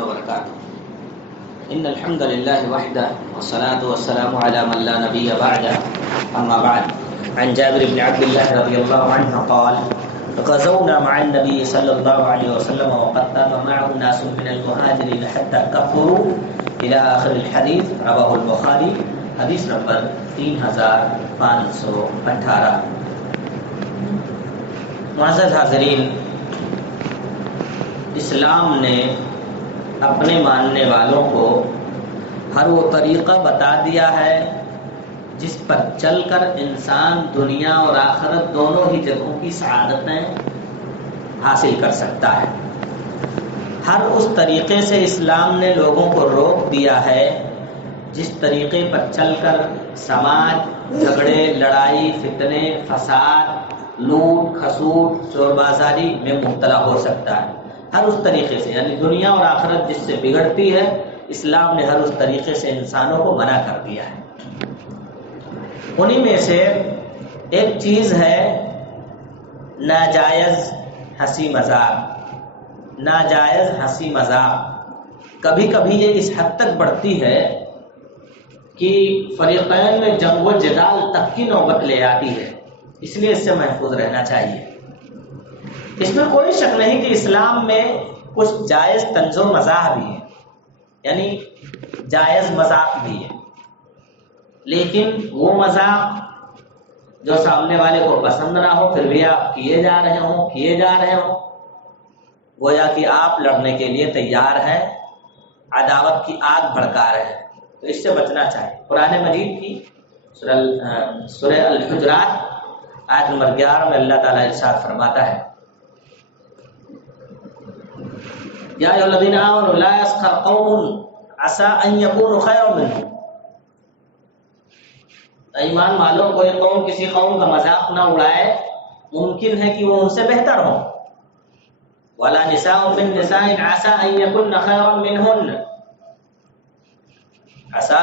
وبركاته. إن الحمد لله وحده والصلاة والسلام على من لا نبي بعده. أما بعد، عن جابر بن عبد الله رضي الله عنه قال: غزونا مع النبي صلى الله عليه وسلم وقد تاب معه ناس من المهاجرين حتى كفروا إلى آخر الحديث. رواه البخاري. حدیث نمبر 3518. معزز حاضرین، اسلام نے اپنے ماننے والوں کو ہر وہ طریقہ بتا دیا ہے جس پر چل کر انسان دنیا اور آخرت دونوں ہی جگہوں کی سعادتیں حاصل کر سکتا ہے. ہر اس طریقے سے اسلام نے لوگوں کو روک دیا ہے جس طریقے پر چل کر سماج جھگڑے، لڑائی، فتنے، فساد، لوٹ کھسوٹ، چور بازاری میں مبتلا ہو سکتا ہے. ہر اس طریقے سے، یعنی دنیا اور آخرت جس سے بگڑتی ہے، اسلام نے ہر اس طریقے سے انسانوں کو منع کر دیا ہے. انہی میں سے ایک چیز ہے ناجائز ہنسی مذاق. ناجائز ہنسی مذاق کبھی کبھی یہ اس حد تک بڑھتی ہے کہ فریقین میں جنگ و جدال تک کی نوبت لے آتی ہے. اس لیے اس سے محفوظ رہنا چاہیے. اس میں کوئی شک نہیں کہ اسلام میں کچھ جائز طنز و مزاح بھی ہے، یعنی جائز مذاق بھی ہے، لیکن وہ مذاق جو سامنے والے کو پسند نہ ہو پھر بھی آپ کیے جا رہے ہوں گویا کہ آپ لڑنے کے لیے تیار ہیں، عداوت کی آگ بھڑکا رہے ہیں. تو اس سے بچنا چاہیے. قرآن مجید کی سورہ الحجرات آیت نمبر 11 میں اللہ تعالیٰ ارشاد فرماتا ہے: یا ایھا الذین آمنوا لا یسخر قوم عسى ان یکونوا خیرا منهم. ایمان والوں، کوئی قوم کسی قوم کا مذاق نہ اڑائے، ممکن ہے کہ وہ ان سے بہتر ہو. ولا نساء من نساء عسى ان یکن خیرا منهن. عسى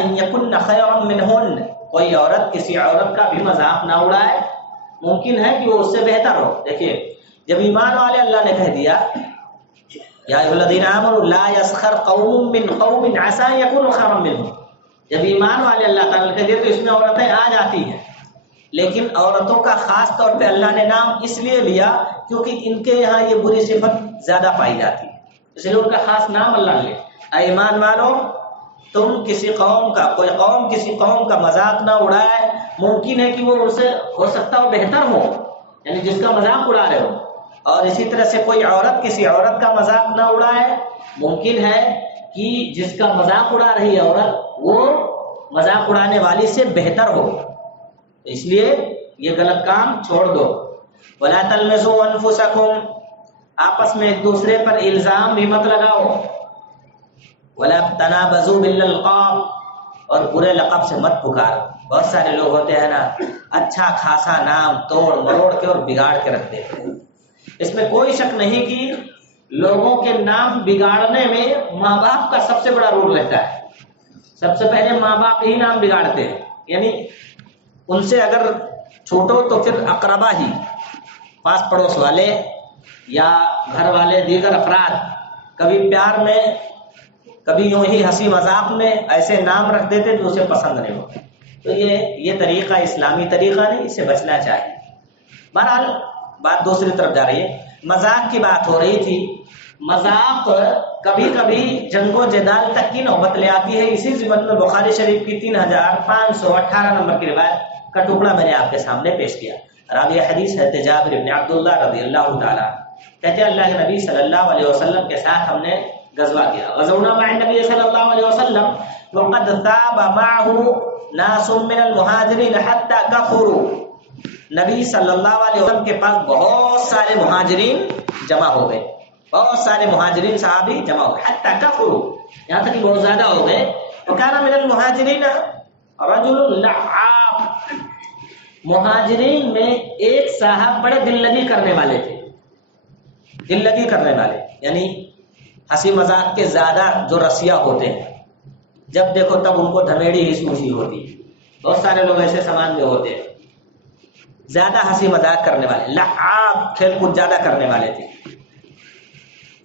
ان یکن خیرا منهن. کوئی عورت کسی عورت کا بھی مذاق نہ اڑائے، ممکن ہے کہ وہ اس سے بہتر ہو. دیکھیے، جب ایمان والے اللہ نے کہہ دیا یا ایھا الذین آمنوا لا یسخر قوم من قوم عسى ان یکونوا خیرا منهم، جب ایمان والے اللہ تعالیٰ نے کہہ دیا تو اس میں عورتیں آ جاتی ہیں. لیکن عورتوں کا خاص طور پہ اللہ نے نام اس لیے لیا کیونکہ ان کے یہاں یہ بری صفت زیادہ پائی جاتی ہے، اس لیے ان کا خاص نام اللہ نے لیا. ایمان والوں، تم کسی قوم کا، کوئی قوم کسی قوم کا مذاق نہ اڑائے، ممکن ہے کہ وہ ان سے ہو سکتا ہو بہتر ہو، یعنی جس کا مذاق اڑا رہے ہو. اور اسی طرح سے کوئی عورت کسی عورت کا مذاق نہ اڑائے، ممکن ہے کہ جس کا مذاق اڑا رہی ہے عورت وہ مذاق اڑانے والی سے بہتر ہو. اس لیے یہ غلط کام چھوڑ دو. وَلَا تَلْمِزُوا أَنفُسَكُمْ. آپس میں ایک دوسرے پر الزام بھی مت لگاؤ. وَلَا تَنَابَزُوا بِالْأَلْقَابِ. اور برے لقب سے مت پکار. بہت سارے لوگ ہوتے ہیں نا، اچھا خاصا نام توڑ مروڑ کے اور بگاڑ کے رکھ دیتے ہیں. اس میں کوئی شک نہیں کہ لوگوں کے نام بگاڑنے میں ماں باپ کا سب سے بڑا رول رہتا ہے. سب سے پہلے ماں باپ ہی نام بگاڑتے ہیں، یعنی ان سے اگر چھوٹو تو پھر اقربا ہی، پاس پڑوس والے یا گھر والے، دیگر افراد کبھی پیار میں کبھی یوں ہی ہنسی مذاق میں ایسے نام رکھ دیتے جو اسے پسند نہیں ہوتے. تو یہ طریقہ اسلامی طریقہ نہیں، اس سے بچنا چاہیے. بہرحال بات دوسری طرف جا رہی ہے. مذاق کی بات ہو رہی تھی. مذاق کبھی کبھی جنگ و جدال تک کی نوبت لے آتی ہے. اسی ضمن میں بخاری شریف کی 3518 نمبر کی روایت کا ٹکڑا میں نے آپ کے سامنے پیش کیا. راوی حدیث ہے جابر بن عبداللہ رضی اللہ تعالیٰ. کہتے ہیں اللہ کے نبی صلی اللہ علیہ وسلم کے ساتھ ہم نے غزوہ کیا. غزونا مع النبی صلی اللہ علیہ وسلم وقد ثاب معه ناس من المهاجرین حتى كفروا. نبی صلی اللہ علیہ وسلم کے پاس بہت سارے مہاجرین جمع ہو گئے، بہت سارے مہاجرین صحابی جمع ہو گئے. حتى كفروا، یہاں تک کہ بہت زیادہ ہو گئے. وكان من المهاجرین رجل لعاب. مہاجرین میں ایک صاحب بڑے دل لگی کرنے والے تھے. دل لگی کرنے والے یعنی ہنسی مذاق کے زیادہ جو رسیہ ہوتے ہیں، جب دیکھو تب ان کو دھمیڑی ہی سوچی ہوتی ہے. بہت سارے لوگ ایسے سماج میں ہوتے ہیں، زیادہ ہنسی مذاق کرنے والے، لعاب، کھیل کود زیادہ کرنے والے تھے.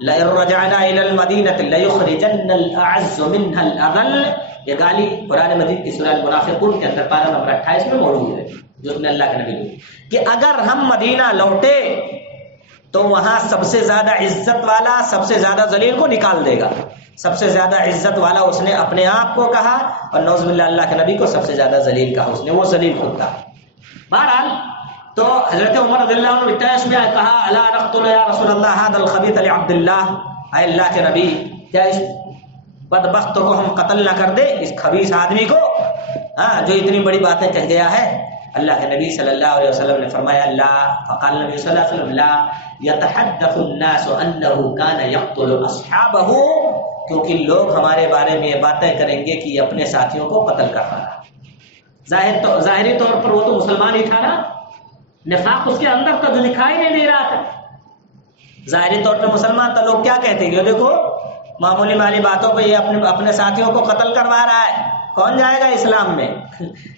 لئن رجعنا الى المدینۃ لیخرجن الاعز منها الاذل، یہ گالی قرآن مجید کی سورہ المنافقون کے اندر پارہ نمبر 28 میں موجود ہے، جو اس میں اللہ کے نبی نے کہ اگر ہم مدینہ لوٹے تو وہاں سب سے زیادہ عزت والا سب سے زیادہ ذلیل کو نکال دے گا. سب سے زیادہ عزت والا اس نے اپنے آپ کو کہا، اور نعوذ باللہ اللہ کے نبی کو سب سے زیادہ ذلیل کہا اس نے، وہ ذلیل خود تھا. بہرحال تو حضرت عمر رضی اللہ عنہ 28 میں کہا الا نقتل یا رسول اللہ هذا الخبیث لعبد اللہ، اے اللہ کے نبی کیا اس بدبخت کو ہم قتل نہ کر دے، اس خبیث آدمی کو جو اتنی بڑی باتیں کہہ گیا ہے. اللہ کے نبی صلی اللہ علیہ وسلم نے فرمایا لا، فقال نبی صلی اللہ علیہ وسلم لا يتحدث الناس انه كان يقتل اصحابه، کیونکہ لوگ ہمارے بارے میں یہ باتیں کریں گے کہ یہ اپنے ساتھیوں کو قتل کر رہا ہے. ظاہری طور پر وہ تو مسلمان ہی تھا نا، نفاق اس کے اندر تو دکھائی نہیں دے رہا تھا. ظاہری طور پر مسلمان تھا، لوگ کیا کہتے ہیں، دیکھو معمولی مالی باتوں پہ یہ اپنے ساتھیوں کو قتل کروا رہا ہے، کون جائے گا اسلام میں،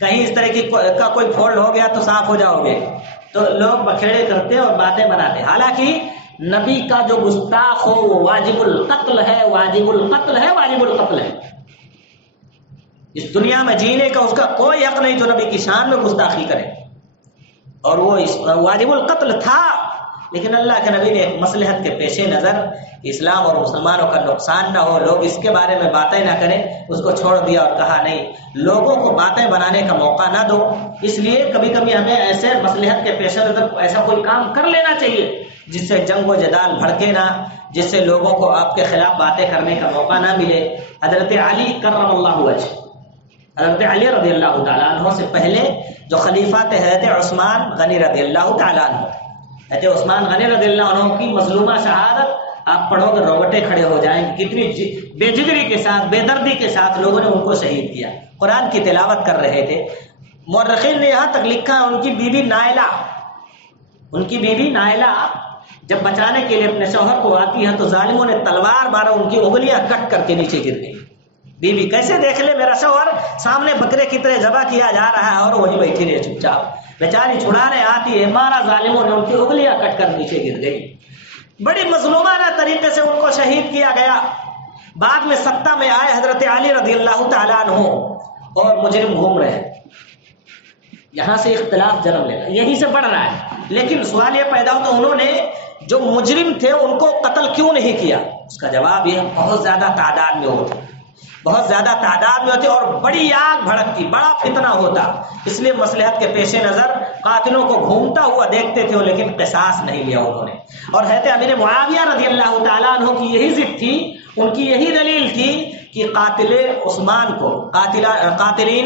کہیں اس طرح کی کا کوئی فالٹ ہو گیا تو صاف ہو جاؤ گے. تو لوگ بکھیڑے کرتے اور باتیں بناتے. حالانکہ نبی کا جو گستاخ ہو وہ واجب القتل ہے، واجب القتل ہے، واجب القتل ہے. اس دنیا میں جینے کا اس کا کوئی حق نہیں جو نبی کی شان میں گستاخی کرے، اور وہ واجب القتل تھا. لیکن اللہ کے نبی نے ایک مصلحت کے پیش نظر اسلام اور مسلمانوں کا نقصان نہ ہو، لوگ اس کے بارے میں باتیں نہ کریں، اس کو چھوڑ دیا اور کہا نہیں، لوگوں کو باتیں بنانے کا موقع نہ دو. اس لیے کبھی کبھی ہمیں ایسے مصلحت کے پیش نظر ایسا کوئی کام کر لینا چاہیے جس سے جنگ و جدال بھڑکے نہ، جس سے لوگوں کو آپ کے خلاف باتیں کرنے کا موقع نہ ملے. حضرت علی کرم اللہ وجہ، حضرت علی رضی اللہ تعالیٰ عنہ سے پہلے جو خلیفہ تھے حضرت عثمان غنی رضی اللہ تعالیٰ عنہ، حضرت عثمان غنی رضی اللہ عنہ کی مظلومہ شہادت آپ پڑھو گے روگٹے کھڑے ہو جائیں، کتنی بے جگری کے ساتھ بے دردی کے ساتھ لوگوں نے ان کو شہید کیا. قرآن کی تلاوت کر رہے تھے. مورخین نے یہاں تک لکھا ان کی بیوی نائلہ جب بچانے کے لیے اپنے شوہر کو آتی ہے تو ظالموں نے تلوار مارا، ان کی انگلیاں کٹ کر کے نیچے گر گئی. بیوی کیسے دیکھ لے میرا شوہر سامنے بکرے کی طرح ذبح کیا جا رہا ہے اور وہی بیٹھی رہے چپ چاپ، بیچاری چھڑانے آتی ہے، مارا، ظالموں نے ان کی انگلیاں کٹ کر نیچے گر گئی. بڑی مظلومانہ طریقے سے ان کو شہید کیا گیا. بعد میں سطح میں آئے حضرت علی رضی اللہ تعالیٰ عنہ اور مجرم گھوم رہے ہیں. یہاں سے اختلاف جنم لے گا، یہیں سے بڑھ رہا ہے. لیکن سوال یہ پیدا ہوتا انہوں نے جو مجرم تھے ان کو قتل کیوں نہیں کیا؟ اس کا جواب یہ بہت زیادہ تعداد میں ہوتے، بہت زیادہ تعداد میں ہوتے اور بڑی آگ بھڑکتی، بڑا فتنہ ہوتا. اس لیے مصلحت کے پیش نظر قاتلوں کو گھومتا ہوا دیکھتے تھے لیکن قصاص نہیں لیا انہوں نے. اور حضرت امیر معاویہ رضی اللہ تعالیٰ عنہ کی یہی ضد تھی، ان کی یہی دلیل تھی کہ قاتلین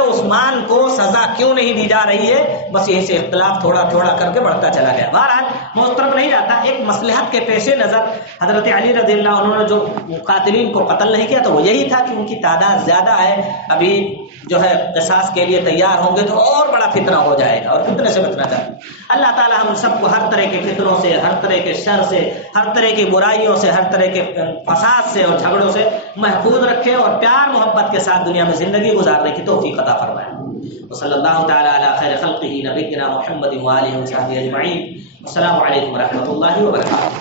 عثمان کو سزا کیوں نہیں دی جا رہی ہے. بس یہی سے اختلاف تھوڑا تھوڑا کر کے بڑھتا چلا گیا. بہرحال میں اس طرف نہیں جاتا. ایک مصلحت کے پیش نظر حضرت علی رضی اللہ عنہ نے جو قاتلین کو قتل نہیں کیا تو وہ یہی تھا کہ ان کی تعداد زیادہ ہے، ابھی جو ہے قصاص کے لیے تیار ہوں گے تو اور بڑا فتنہ ہو جائے گا، اور فتنے سے بچنا چاہیے. اللہ تعالی ہم سب کو ہر طرح کے فتنوں سے، ہر طرح کے شر سے، ہر طرح کی برائیوں سے، ہر طرح کے فساد سے اور جھگڑوں سے محفوظ رکھے اور پیار محبت کے ساتھ دنیا میں زندگی گزارنے کی توفیق عطا فرمائے. وصلی اللہ تعالی علی خیر خلقہ نبینا محمد وآلہ وصحبہ اجمعین. السلام علیکم ورحمۃ اللہ وبرکاتہ.